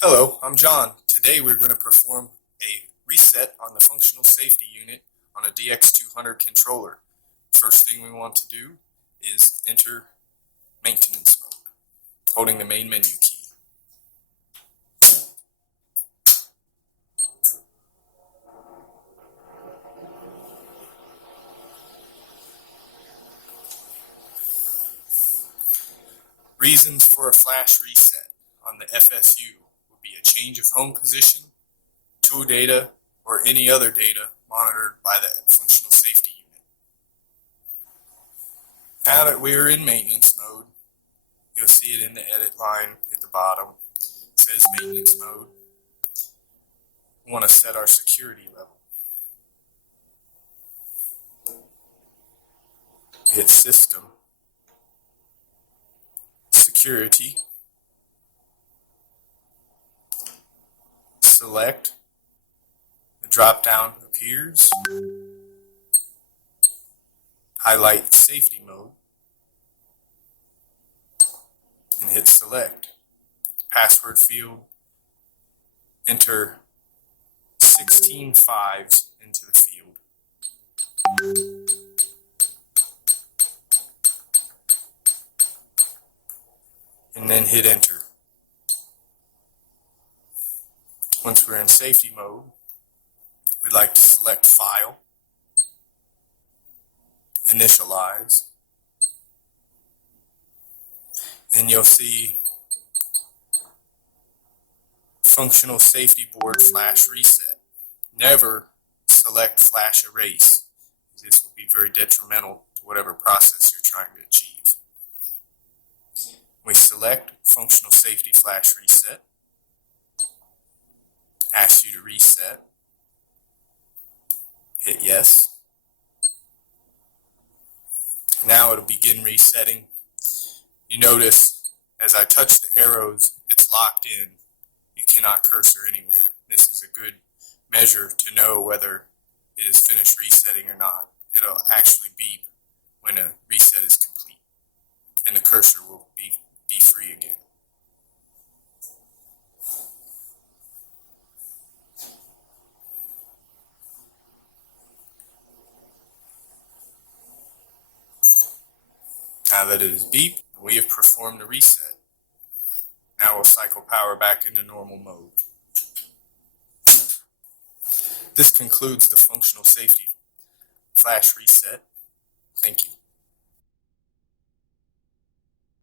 Hello, I'm John. Today we're going to perform a reset on the functional safety unit on a DX200 controller. First thing we want to do is enter maintenance mode, holding the main menu key. Reasons for a flash reset on the FSU would be a change of home position, tool data, or any other data monitored by the functional safety unit. Now that we are in maintenance mode, you'll see it in the edit line at the bottom. It says maintenance mode. We want to set our security level. Hit System, Security, select, the drop down appears, highlight Safety Mode, and hit Select. Password field, enter 16 fives into the field. And then hit enter. Once we're in safety mode, we'd like to select File, Initialize, and you'll see Functional Safety Board Flash Reset. Never select Flash Erase. This will be very detrimental to whatever process you're trying to achieve. We select Functional Safety Flash Reset, ask you to reset, hit yes. Now it'll begin resetting. You notice as I touch the arrows, it's locked in. You cannot cursor anywhere. This is a good measure to know whether it is finished resetting or not. It'll actually beep when a reset is complete, and the cursor will be free again. Now that it is beeped, we have performed a reset. Now we'll cycle power back into normal mode. This concludes the functional safety flash reset. Thank you.